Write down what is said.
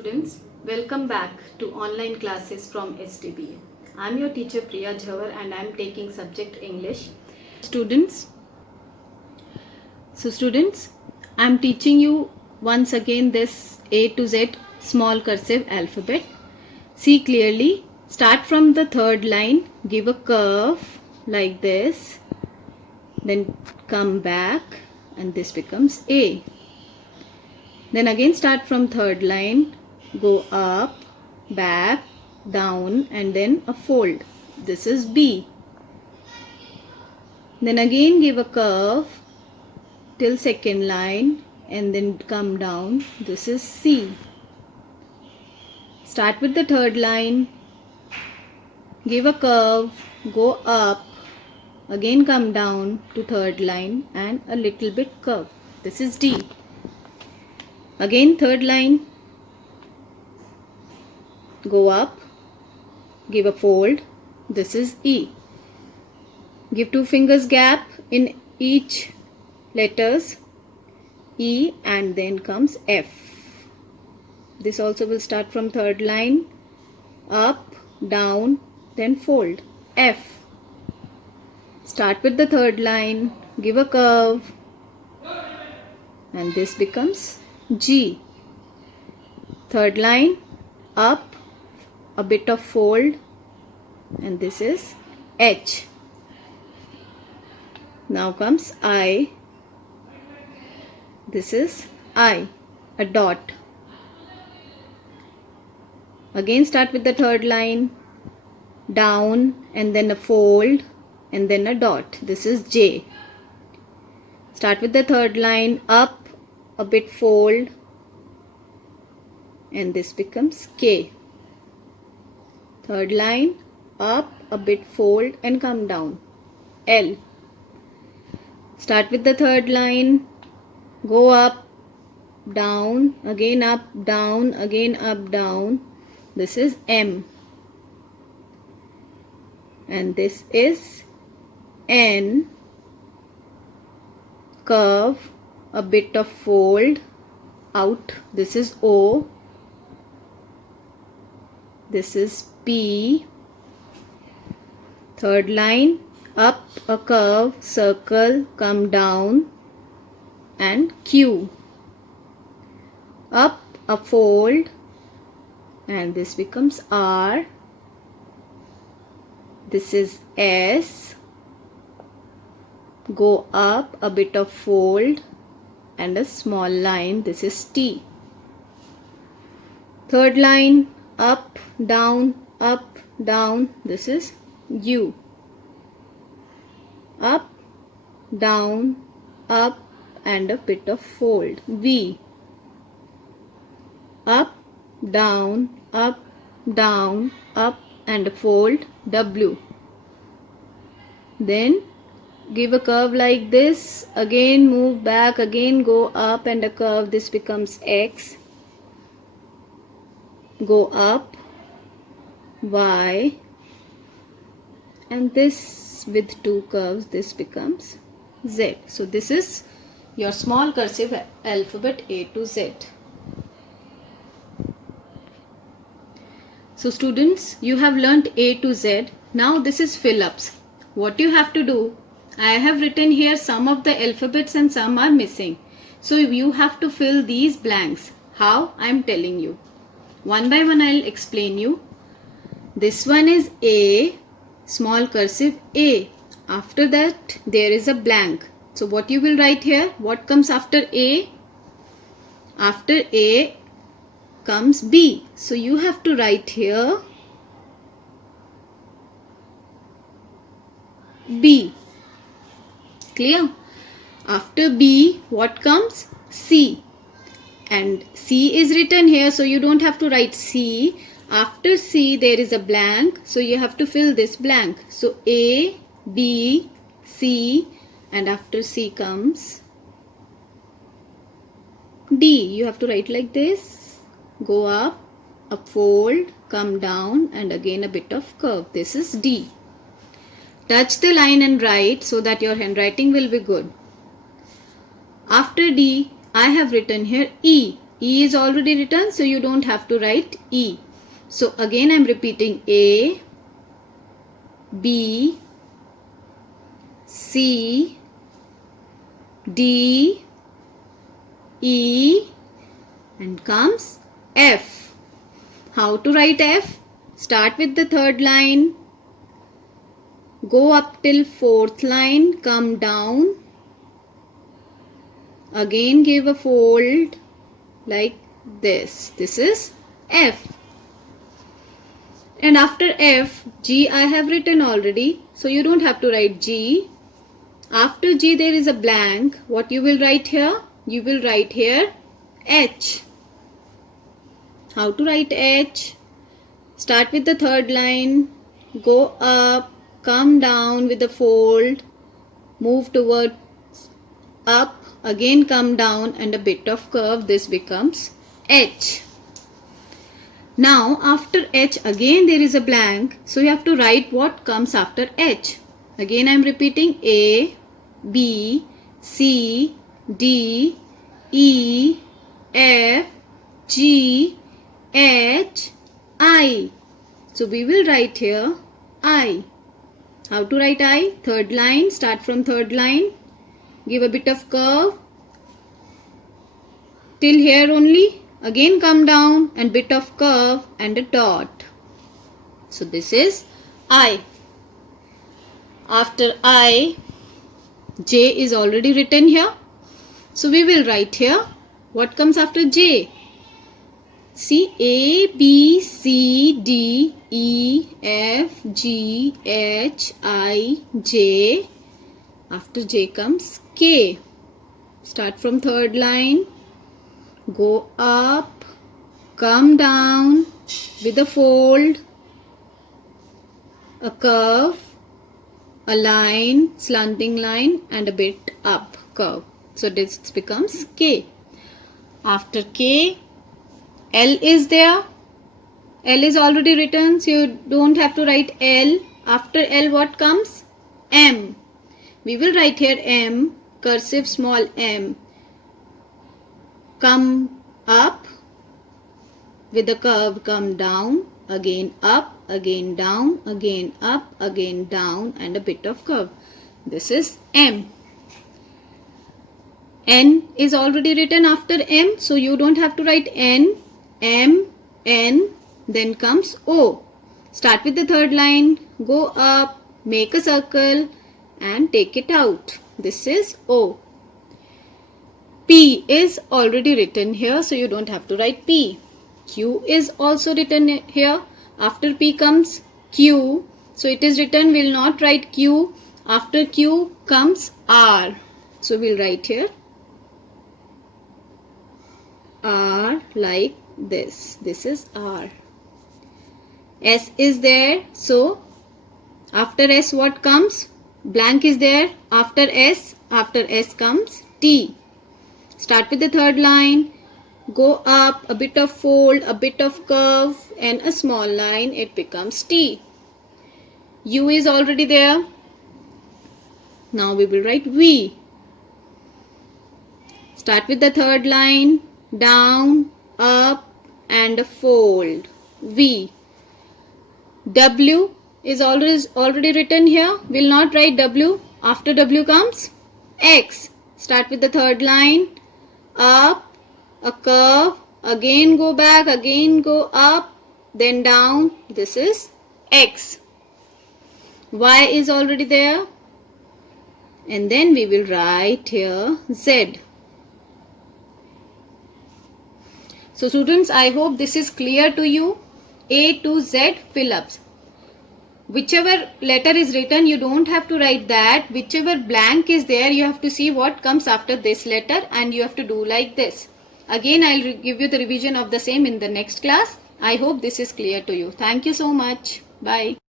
Students, welcome back to online classes from STBA. I am your teacher Priya Jhawar and I am taking subject English. Students, I am teaching you once again this A to Z small cursive alphabet. See clearly, start from the third line, give a curve like this, then come back and this becomes A. Then again start from third line, go up, back, down and then a fold. This is B. Then again give a curve till second line and then come down. This is C. Start with the third line, give a curve, go up, again come down to third line and a little bit curve. This is D. Again third line, go up, give a fold. This is E. Give 2 fingers gap in each letters E and then comes F. This also will start from third line, up, down, then fold. F. Start with the third line, give a curve and this becomes G. Third line, up, a bit of fold and this is H. Now comes I. This is I, a dot. Again start with the third line, down and then a fold and then a dot. This is J. Start with the third line, up, a bit fold and this becomes K. Third line, up, a bit fold and come down. L. Start with the third line, go up, down, again up, down, again up, down. This is M. And this is N. Curve, a bit of fold out. This is O. This is P. Third line, up, a curve, circle, come down and Q. Up, a fold and this becomes R. This is S. Go up, a bit of fold and a small line. This is T. Third line, up, down, this is U. Up, down, up and a bit of fold. V. Up, down, up and a fold. W. Then give a curve like this, again move back, again go up and a curve. This becomes X. Go up, Y and this with 2 curves, this becomes Z. So this is your small cursive alphabet A to Z. So students, you have learnt A to Z. Now this is fill-ups. What you have to do, I have written here some of the alphabets and some are missing. So you have to fill these blanks. How? I am telling you. One by one I will explain you. This one is A, small cursive A. After that there is a blank. So what you will write here? What comes after A? After A comes B. So you have to write here B. Clear? After B, what comes? C. And C is written here, so you don't have to write C. After C, there is a blank, so you have to fill this blank. So A, B, C, and after C comes D. You have to write like this. Go up, a fold, come down, and again a bit of curve. This is D. Touch the line and write so that your handwriting will be good. After D, I have written here E. E is already written, so you don't have to write E. So again I am repeating A, B, C, D, E, and comes F. How to write F? Start with the third line, go up till fourth line, come down, again give a fold like this. This is F. And after F, G I have written already, so you don't have to write G. After G there is a blank. What you will write here? You will write here H. How to write H? Start with the third line, go up, come down with a fold, move towards up, again come down and a bit of curve. This becomes H. Now after H again there is a blank, so you have to write what comes after H. Again I am repeating A, B, C, D, E, F, G, H, I. So we will write here I. How to write I? Third line, start from third line, give a bit of curve till here only, again come down and bit of curve and a dot. So this is I. After I, J is already written here. So we will write here what comes after J. See, A, B, C, D, E, F, G, H, I, J. After J comes K. Start from third line, go up, come down with a fold, a curve, a line, slanting line and a bit up curve. So this becomes K. After K, L is there. L is already written, so you don't have to write L. After L what comes? M. We will write here M, cursive small m. Come up with a curve, come down, again up, again down, again up, again down and a bit of curve. This is M. N is already written after M, so you don't have to write N. M, N, then comes O. Start with the third line, go up, make a circle and take it out. This is O. P is already written here, so you don't have to write P. Q is also written here. After P comes Q, so it is written, we will not write Q. After Q comes R. So we will write here R like this. This is R. S is there, so after S what comes? Blank is there. After S comes T. Start with the third line, go up, a bit of fold, a bit of curve and a small line, it becomes T. U is already there. Now we will write V. Start with the third line, down, up and a fold, V. W is already written here. We will not write W. After W comes X. Start with the third line, up, a curve, again go back, again go up, then down. This is X. Y is already there. And then we will write here Z. So students, I hope this is clear to you. A to Z fill-ups. Whichever letter is written, you don't have to write that. Whichever blank is there, you have to see what comes after this letter and you have to do like this. Again, I will give you the revision of the same in the next class. I hope this is clear to you. Thank you so much. Bye.